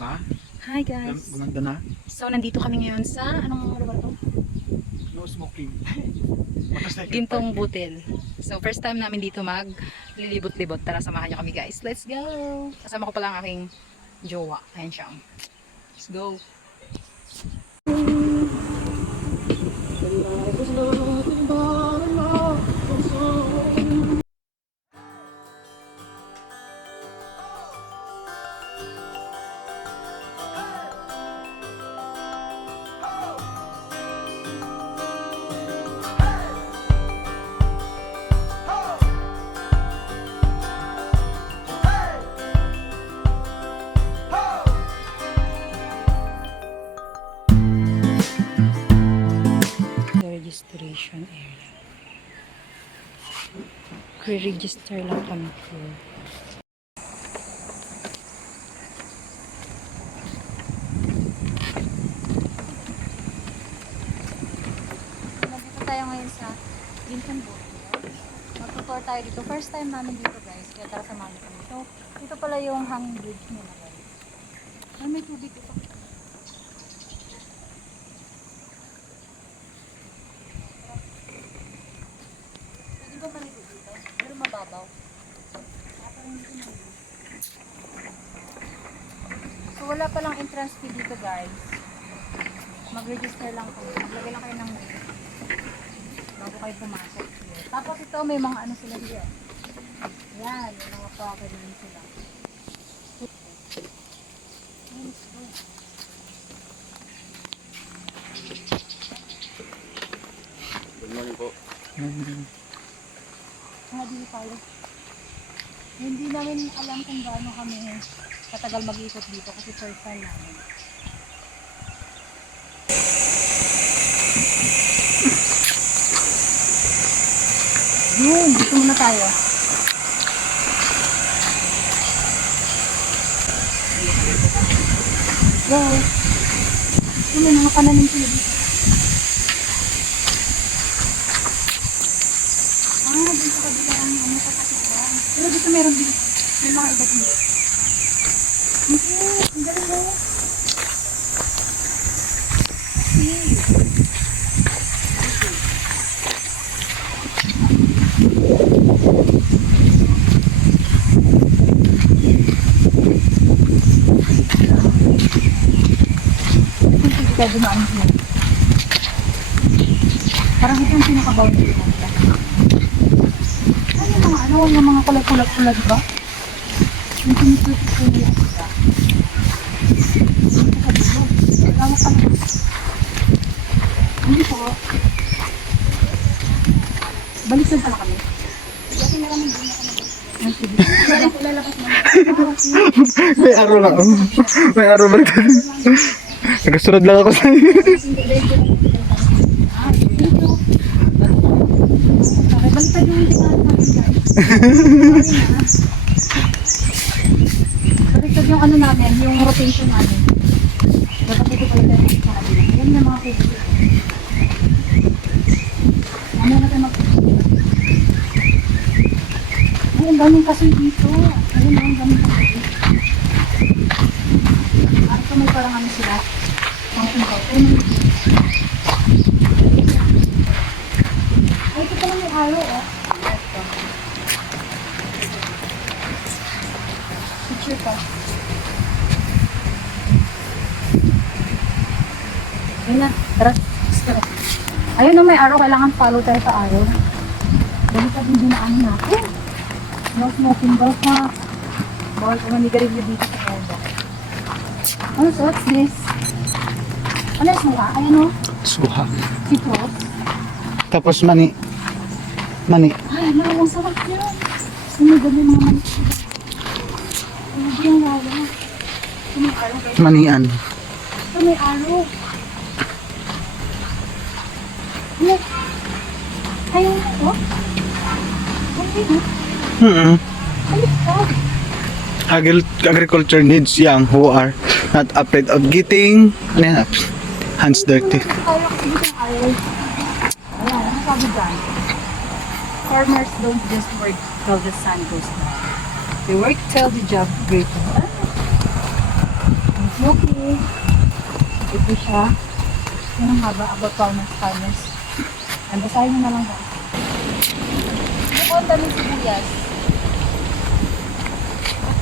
Diba? Hi guys! Gumanda na. So nandito kami ngayon sa, anong lugar to? No smoking. Gintong Butil. So first time namin dito maglilibot-libot. Tara samahan niyo kami guys. Let's go! Kasama ko pala ang aking jowa. Ayan siya. Let's go! Registration area. Re-register lang kami po. Nandito tayo ngayon sa Gintong Butil. Mag-tour tayo dito. First time namin dito guys. Kaya tara samahan niyo kami. So, dito pala yung hanging bridge nila guys. Ay, may tubig ito. Pwede ba maligo dito? Pero mababaw. So, wala palang entrance fee dito guys. Mag-register lang kayo. Maglagay lang kayo ng name bago kayo pumasok here. Tapos ito may mga ano sila here. Yan, may mga pocket din sila. Let's go. Good morning po. Mga dito tayo. Hindi namin alam kung gaano kami katagal mag-iikot dito kasi first time namin. Yun, dito muna tayo. Go! Yun, may mga pananim sila dito. Dito sa kabila ang ano kapatid ba? Pero dito meron din. May mga iba din. Ang galing mo. Kaya dumaan siya. Parang ito yung pinakabaw nito. Ano yung mga kulay-kulay, diba? Yung pinipipit ko yung isa. Alam mo pa na. Hindi po. Baliktad pala kami. Kasi naman din na kami. Lalabas na. May araw lang. May araw ba ito? Nagasunod lang ako sa'yo. Baliktad yung tingnan natin guys. Baliktad yung ano namin, yung rotation namin. Dapat dito pala tayo sa kabila. Yan na mga kaibigan. Mamaya na tayo mag-kaibigan. Ay, ang daming kasoy dito. Ayun na, ang daming kasoy. Ito may parang ano sila. Fountain ko. Ay, ito pala may araw, oh. Picture pa. Ayun na, tara. Ayun na, may araw. Kailangan follow tayo sa araw. Dahil ka din dinaanin natin. No smoking daw pa. Bawal ka manigarilyo dito sa Canada. Ano, so what's this? Ano yung suha? Ay, ano? Suha. Citrus? Tapos mani. Mani. Ay, ang sarap yun. Sumigod yung mga manik. Hindi yung lalo. Ito may araw guys. Manian. Ito may araw. Ano? Ay, ano? Hindi na. Balik ka. Agriculture needs young who are not afraid of getting hands dirty. Tayo kasi dito yung araw. Ayan, ano sabi dyan? Farmers don't just work till the sun goes down. They work till the job greater. Okay. Ito siya. Yan ang haba about farmers kindness. And basahin mo na lang ba? Ito po ang daming sibuyas.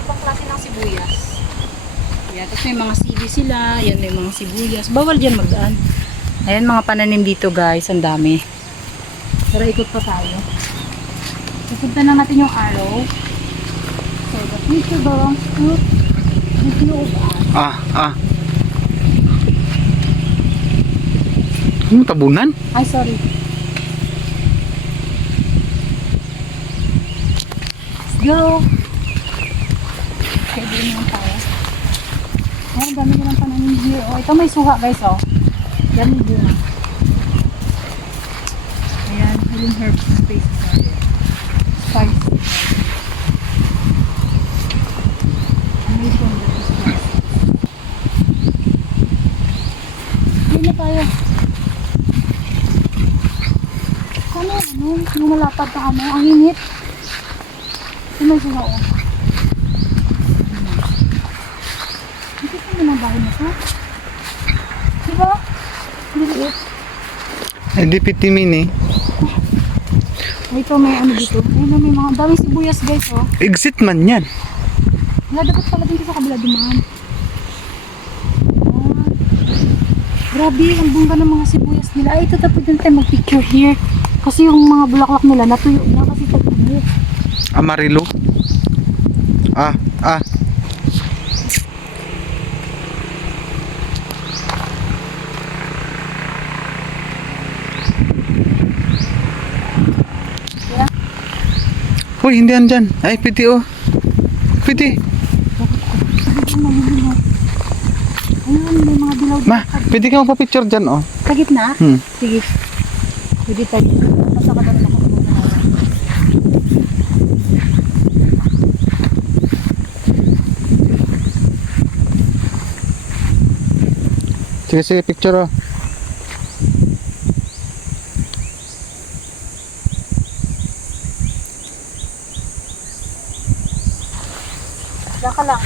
Ibang klase ng sibuyas. Yan, tapos may mga sili sila. Yan, may mga sibuyas. Bawal dyan magdaan. Ayan, mga pananim dito guys. Ang dami. Pero ikot pa tayo. Pupunta na natin yung arrow. So, the future belongs to the few of us. Ano, tabunan? Ay, sorry. Let's go! Okay, din naman tayo. Ayan, dami nilang pananim here. Oh, ito may suha guys, oh. Dami bunga. Ayan, healing herbs space tayo. Spice. Amazing that is nice. Hindi na tayo. Ano, yung malapad na kamo, ang init. Ito may suha, oh. Hindi ko naman bahay na ito. Diba? Liliit. Hindi pitimin eh. Ito may ano dito. Ayun na may mga daming sibuyas guys, oh. Exit man yan. Wala, dapat pala dito sa kabila dumaan. Ah, grabe, ang bunga ng mga sibuyas nila. Ay, ito dapat din tayo mag-picture here. Kasi yung mga bulaklak nila natuyo na kasi tag-ubo. Amarillo. Ah. Yeah. Hoy, hindi yan dyan. Ay, piti oh. Piti. Ayun, may mga dilaw dito. Ma, pwede ka magpa-picture dyan oh. Sa gitna? Sige. Pwede tayo. Basta ka na rin ako. Sige, sige, picture oh. Diyan ka lang.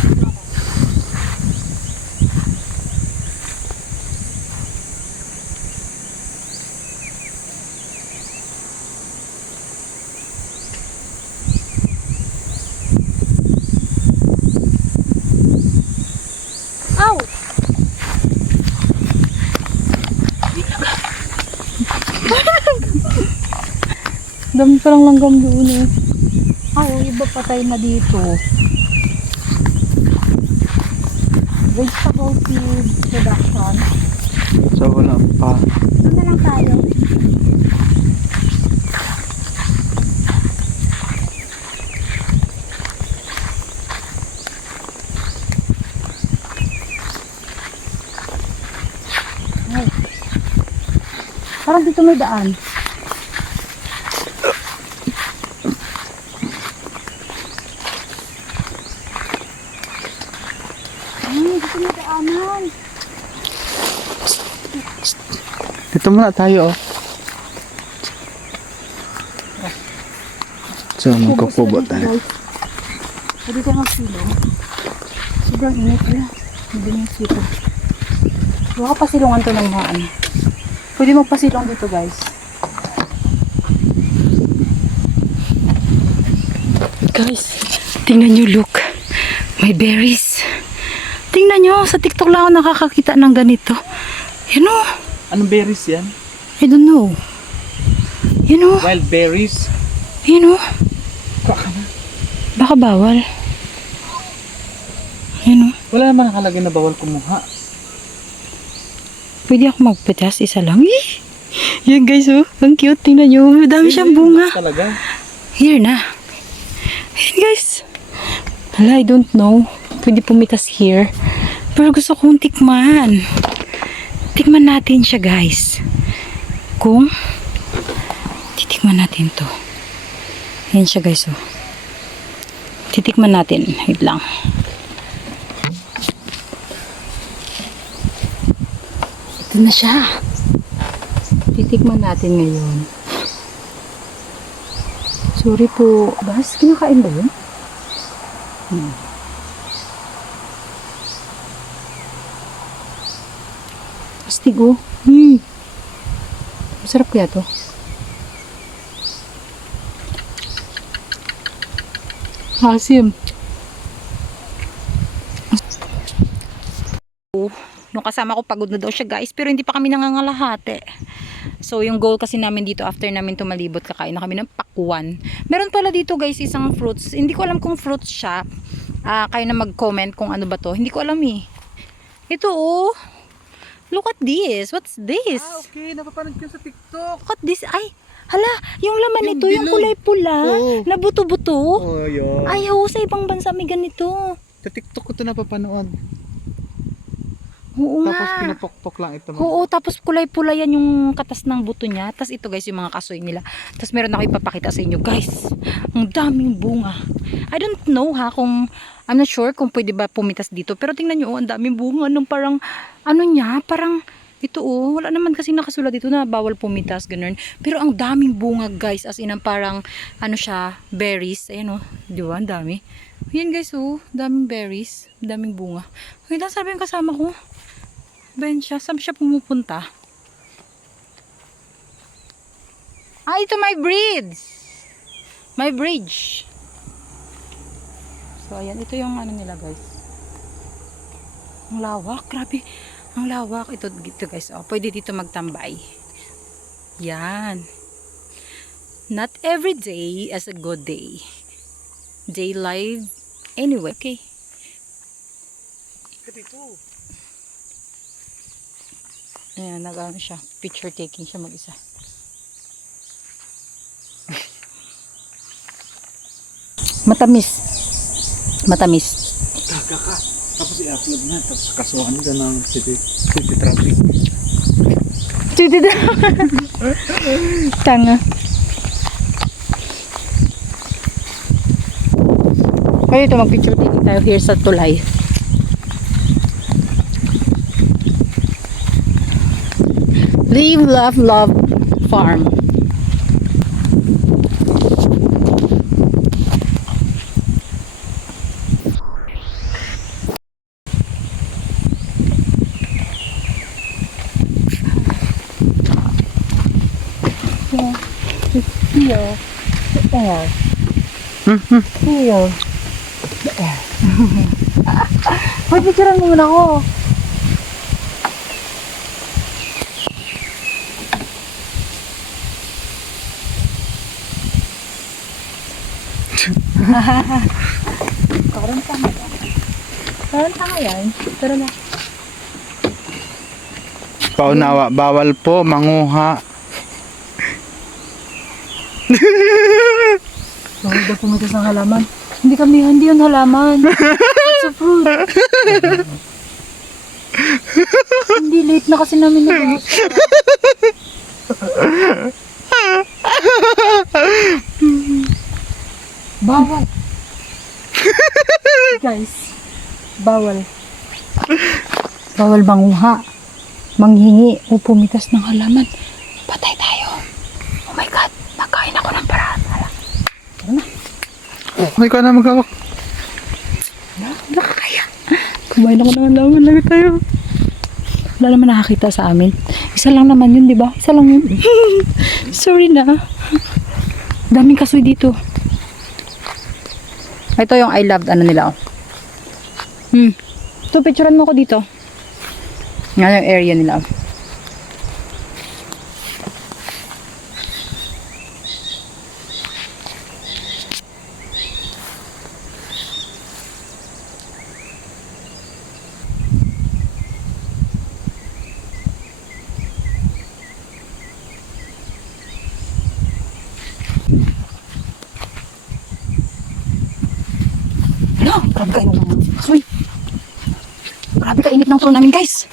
Ow! Dami pa lang langgam doon eh. Ay, yung iba patay na dito. Vegetable seed production. So, wala pa. Doon na lang tayo. Ay. Parang dito may daan. Dito may daanan. Dito muna tayo oh. So, magkukubo tayo. Pwede tayo magsilo. Sobrang init pala. Hindi yung sito. Baka pasilungan to ng mga ano. Pwede magpasilong dito guys. Guys, tingnan nyo, look. May berries. Tingnan nyo, sa TikTok lang ako nakakakita ng ganito. You know? Anong berries yan? I don't know. You know? Wild berries. You know? Baka bawal. You know? Wala naman nakalagay na bawal kumuha. Pwede ako magpitas, isa lang. Yan guys, oh. Ang cute. Tingnan nyo. Dami siyang bunga. Talaga. Here na. Ayan guys. Hala, I don't know. Pwede pumitas here. Pero gusto kong tikman. Tikman natin siya guys. Kung titikman natin to. Ayan siya guys, oh. Titikman natin. Wait lang. Ito na siya. Titikman natin ngayon. Sorry po. Bas, kinakain ba yun? Astig oh. Masarap kaya to. Asim. Nung kasama ko pagod na daw siya guys, pero hindi pa kami nangangalahati. So yung goal kasi namin dito after namin tumalibot, kakain na kami ng pakwan. Meron pala dito guys isang fruits, hindi ko alam kung fruits siya. Kayo na mag-comment kung ano ba to, hindi ko alam eh. Ito oh, look at this, what's this? Okay, napapanood ko sa TikTok. Look at this, ay hala, yung laman Yung nito, yung bilog. kulay pula, Oo. na buto-buto. Oh, yun. Ay ho, sa ibang bansa may ganito. Sa TikTok ko ito napapanood. Oo Tapos nga. pinapokpok lang ito. Oo, tapos kulay-pula yan yung katas ng buto niya. Tapos ito guys, yung mga kasoy nila. Tapos meron ako ipapakita sa inyo guys. Ang daming bunga. I don't know ha kung, I'm not sure kung pwede ba pumitas dito. Pero tingnan nyo, oh, ang daming bunga. Nung parang, ano niya, parang, ito oh, wala naman kasi nakasulat dito na bawal pumitas, ganun. Pero ang daming bunga guys, as in ang parang, ano siya, berries. Ayan oh, di ba, ang dami. Ayan guys oh, daming berries, daming bunga. Wait lang, sabi yung kasama ko. Ben siya, saan siya pumupunta? Ito my bridge. My bridge. So ayan, ito yung ano nila guys. Ang lawak, grabe. Ang lawak. Ito guys, oh, pwede dito magtambay. Yan. Not every day is a good day. Day live. Anyway, okay. Dito. Ayan, nag-ano siya. Picture taking siya mag-isa. Matamis. Matamis. Taga ka. Tapos i-upload na. Tapos kasuhan ka ng city traffic. Tanga. Kaya ito, mag-picture taking tayo here sa tulay. Live, love, love farm. Yeah, just feel the air. Feel the air. Pagpicturean mo muna ako. Karon tanga yan. Karon tanga yan. Pero na. Paunawa, bawal po manguha. Bawal daw pumitas ng halaman. Hindi yun halaman. It's a fruit. Hindi, late na kasi namin nag-uusap. Bawal. Guys, bawal. Bawal manguha. Manghingi o pumitas ng halaman. Patay tayo. Oh my God, nagkain ako ng paraan. Ay, ka na maghawak. Nakakaya. Kumain ako ng halaman. Lagi tayo. Wala naman nakakita sa amin. Isa lang naman yun, di ba? Isa lang yun. Sorry na. Daming kasoy dito. Ito yung I loved ano nila, oh. Ito, picturean mo ko dito. Yan yung area nila, oh. Ano? Grabe kayo ng kasoy. Grabe kainit ng tulo namin, guys.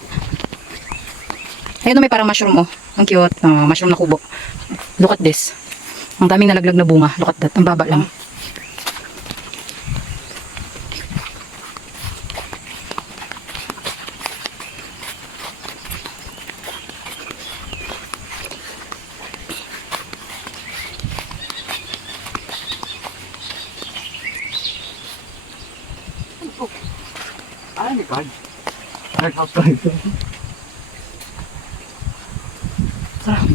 Ayun na, may parang mushroom, oh. Ang cute. Mushroom na kubo. Look at this. Ang daming nalaglag na bunga. Look at that. Ang baba lang. Ay, my God. Nag-house tayo. Tara.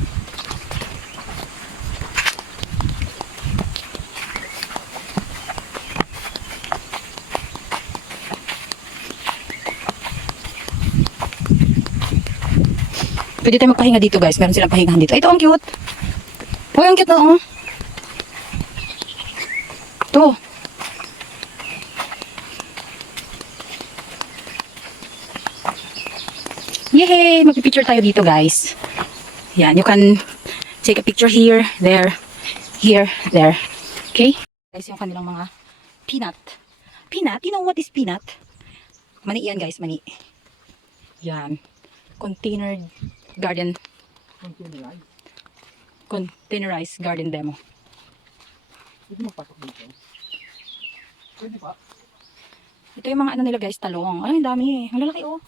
Pwede tayo magpahinga dito guys. Meron silang pahingahan dito. Ay, ito ang cute. Uy, ang cute na oh. Ito. Yay! Magpipicture tayo dito guys. Yan, you can take a picture here, there, there. Okay? Guys, yung kanilang mga peanut. Peanut? You know what is peanut? Mani yan guys, mani. Yan. Containered garden. Containerized garden demo. Pwede magpasok dito. Pwede pa. Ito yung mga ano nila guys, talong. Ay, ang dami. Ang lalaki oh.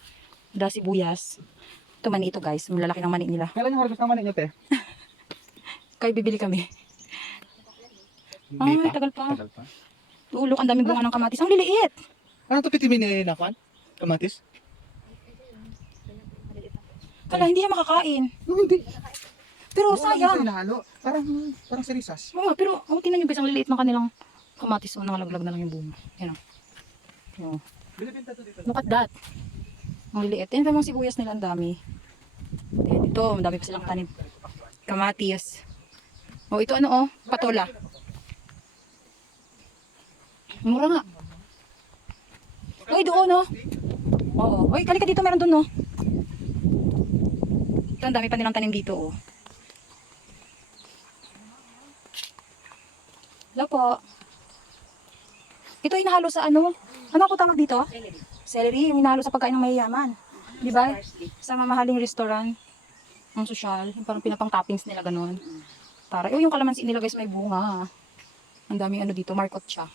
Da sibuyas. Ito mani ito guys. Ang lalaki ng mani nila. Kailan yung harvest ng mani nyo, te? Kaya bibili kami. Ay, tagal pa. Tagal pa. Look, ang daming bunga ng kamatis. Ang liliit. Ano ito pitimin ni Nakwan? Kamatis? Kala, hindi siya makakain. No, hindi. Pero Oo, sayang. hindi nahalo. Parang sirisas. Oo, pero tingnan nyo guys, ang liliit ng kanilang kamatis. O, nangalaglag na lang yung bunga. Yan o. Oh. Binibinta to dito. Look at that. Ang liliit. Yan pa mga sibuyas nila, ang dami. Eh, dito, ang dami pa silang tanim. Kamatis. O, ito ano oh, patola. Mura nga. Uy, doon oh. Oo. Uy, kalika dito, meron doon oh. Ito, ang dami pa nilang tanim dito oh. Hello po. Ito hinahalo sa ano? Ano ako tawag dito? Celery. Yung hinahalo sa pagkain ng mayayaman. Di ba? Sa mamahaling restaurant. Ang social. Yung parang pinapang toppings nila ganun. Tara. Yung kalamansi nila guys may bunga. Ang daming ano dito. Markot siya.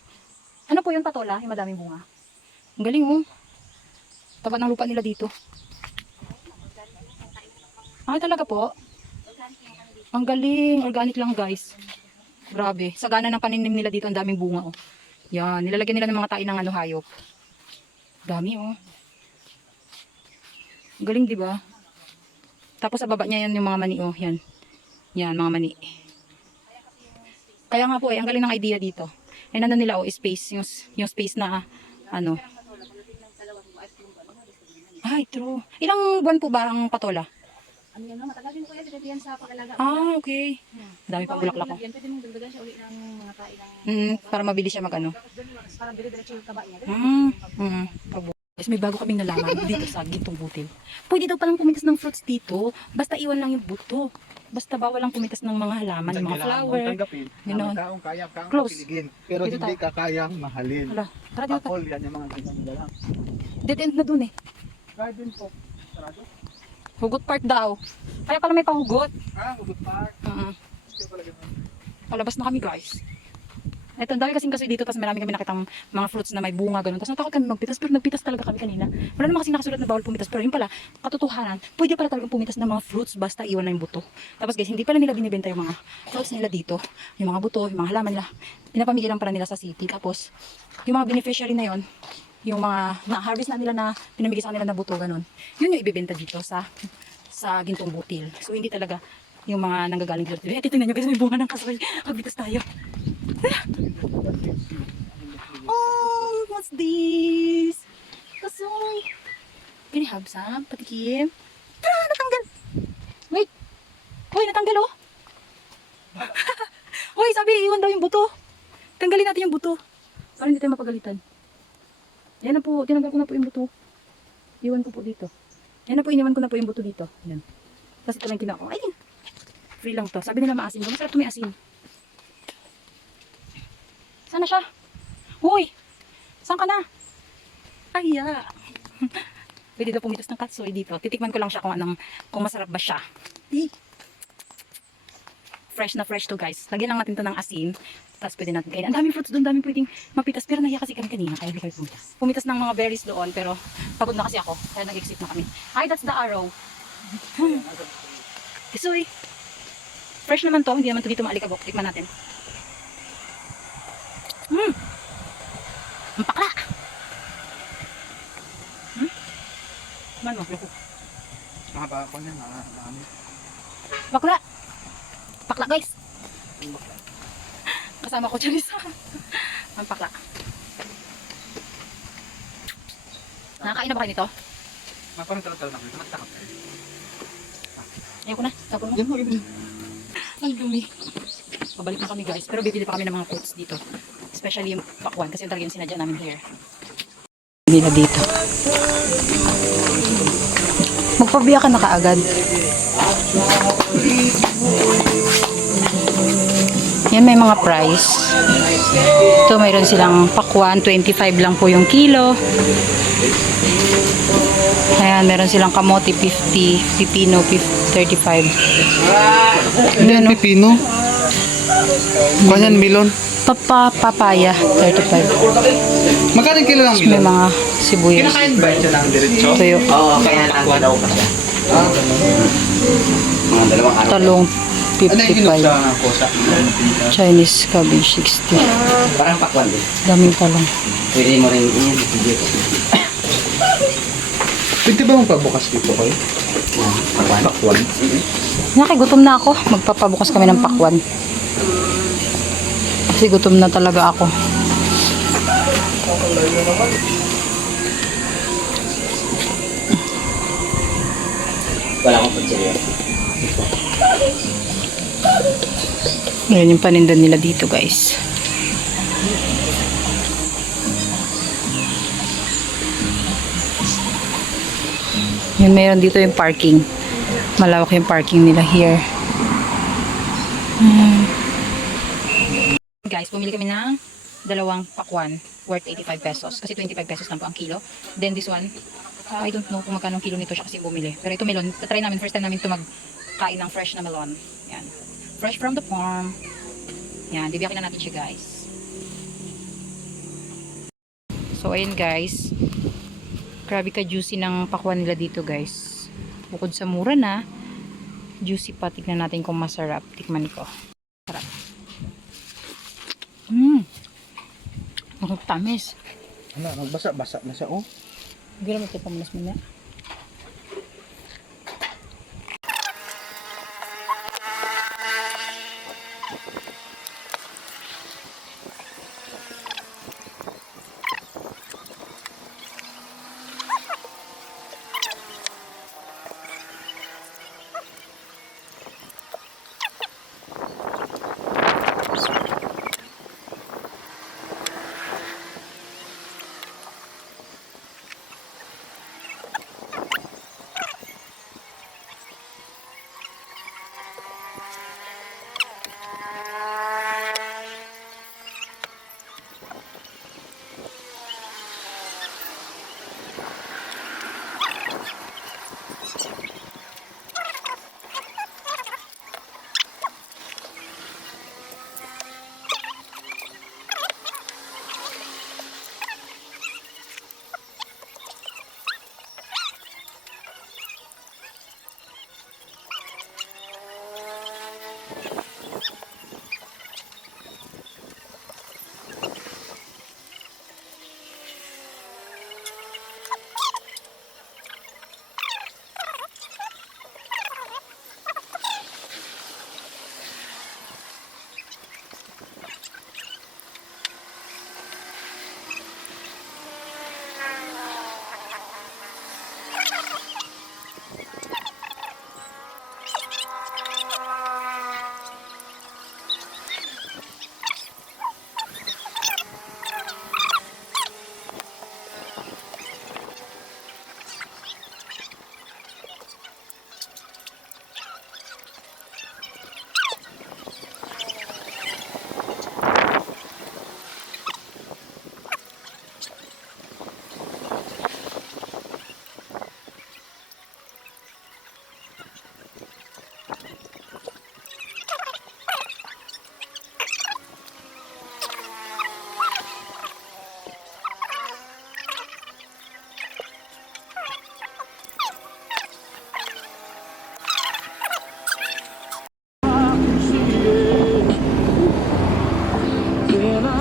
Ano po yun patola? Yung madaming bunga. Ang galing oh. Tapat ng lupa nila dito. Ay talaga po. Ang galing. Organic lang guys. Grabe. Sagana ng paninim nila dito. Ang daming bunga oh. Yan. Nilalagyan nila ng mga tain ng ano hayop. Dami oh. Ang galing diba? Tapos sa baba niya yan yung mga mani oh. Yan. Yan mga mani. Kaya nga po ang galing ng idea dito. Eh ano nila oh, space. Yung space na ano. Ay, true. Ilang buwan po ba ang patola? Ano yan, matagal din po yan sa pag-alaga. Ah, okay. Dami pang bulaklak ko. Yan, pwede mong dagdagan siya ulit ng mga kain ng... Para mabilis siya mag-ano. Parang dire-diretso yung taba niya. Guys, may bago kaming nalaman dito sa Gintong Butil. Pwede daw palang pumitas ng fruits dito. Basta iwan lang yung buto. Basta bawal lang pumitas ng mga halaman, ng mga flower. Tanggapin. Ganon. Ang kayang Close. piligin. Pero Dito hindi kakayang mahalin. Hala, tara dito. Apple, yan yung mga ganyan nila lang. Dead end na dun eh. Garden po. Sarado? Hugot part daw. Kaya pala may pahugot. Hugot park. Ito pala ganun. Palabas na kami guys. Ito, ang dami kasing kasoy dito, tapos marami kami nakitang mga fruits na may bunga, ganun. Tapos natakot kami magpitas, pero nagpitas talaga kami kanina. Wala naman kasi nakasulat na bawal pumitas, pero yun pala, katotohanan, pwede pala talagang pumitas ng mga fruits, basta iwan na yung buto. Tapos guys, hindi pala nila binibenta yung mga fruits nila dito, yung mga buto, yung mga halaman nila, pinapamigay lang pala nila sa city. Tapos, yung mga beneficiary na yon, yung mga na-harvest na nila na pinamigay sa kanila na buto, ganun, yun yung ibibenta dito sa Gintong Butil. So, hindi talaga yung mga nanggagaling dito. Eh, tingnan nyo guys, may bunga ng kasoy. Magbitas tayo. Oh, what's this? Kasoy. Can I have some? Patikim. Ah, natanggal. Wait. Hoy, natanggal oh. Hoy, sabi, iwan daw yung buto. Tanggalin natin yung buto. Para hindi tayo mapagalitan. Yan na po, tinanggal ko na po yung buto. Iwan ko po dito. Yan na po, iniwan ko na po yung buto dito. Yan. Tapos ito lang kinako. Ay, free lang to. Sabi nila maasin. Masarap ito may asin. Sana siya? Hoy! Saan ka na? Ay, ya. Pwede daw pumitas ng katsoy dito. Titikman ko lang siya kung masarap ba siya. Fresh na fresh to guys. Lagyan lang natin to ng asin. Tapos pwede natin kainin. Ang daming fruits doon, daming pwedeng mapitas. Pero nahiya kasi kami kanina, kaya hindi kami pumitas. Pumitas ng mga berries doon, pero pagod na kasi ako. Kaya nag-exit na kami. Hi, that's the arrow. Kasoy. Fresh naman to, hindi naman to dito maalikabok. Tikman natin. Ang pakla. Man mo, loko. Mahaba ako niyan, marami. Bakla. Bakla guys. Kasama ko dyan isa. Ang bakla. Nakakain na ba kayo nito? Parang talo-talo na. Matakap. Ayoko na. Tapos mo. Yan mo, Ibig. Ang dumi. Pabalik na kami guys. Pero bibili pa kami ng mga fruits dito. Especially yung pakwan. Kasi yung talaga yung sinadya namin here. Nila dito. Magpabiya ka na kaagad. Yan may mga price. Ito mayroon silang pakwan. 25 lang po yung kilo. Ayan, meron silang kamote 50, pipino 35. Yan, pipino. Kanyan, melon. Papaya 35. Magkano yung kilo ng May mga sibuyas. ba ito ng diretso? Tuyo. Oo, kaya lang daw pa siya. Mga dalawang araw. Talong Ano yung ginup 55. sa kosa? Chinese cabbage 60. Parang pakwan din. Daming talong. Pwede mo rin yun. Pwede ba mong pabukas dito kayo? Pakwan. Pakwan. Nakigutom na ako. Magpapabukas kami ng pakwan. Kasi gutom na talaga ako. Wala akong pagsilyo. Ayan yung paninda nila dito guys. Yun, meron dito yung parking. Malawak yung parking nila here. Guys, pumili kami ng dalawang pakwan worth 85 pesos. Kasi 25 pesos lang po ang kilo. Then this one, I don't know kung magkano ang kilo nito siya kasi bumili. Pero ito melon, try namin, first time namin ito magkain ng fresh na melon. Yan. Fresh from the farm. Yan, bibiyakin na natin siya guys. So ayun guys. Grabe ka juicy ng pakwan nila dito guys. Bukod sa mura na, juicy pa. Tignan natin kung masarap. Tikman ko. Sarap. Ang tamis. Ano, nagbasa-basa na siya, oh. Hindi naman ito pamunas mo na.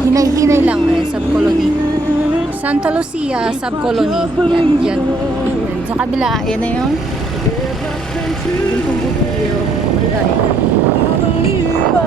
Hinay-hinay lang sub-colony. Santa Lucia sub-colony. Yan, yan. Sa kabila, yan na yun.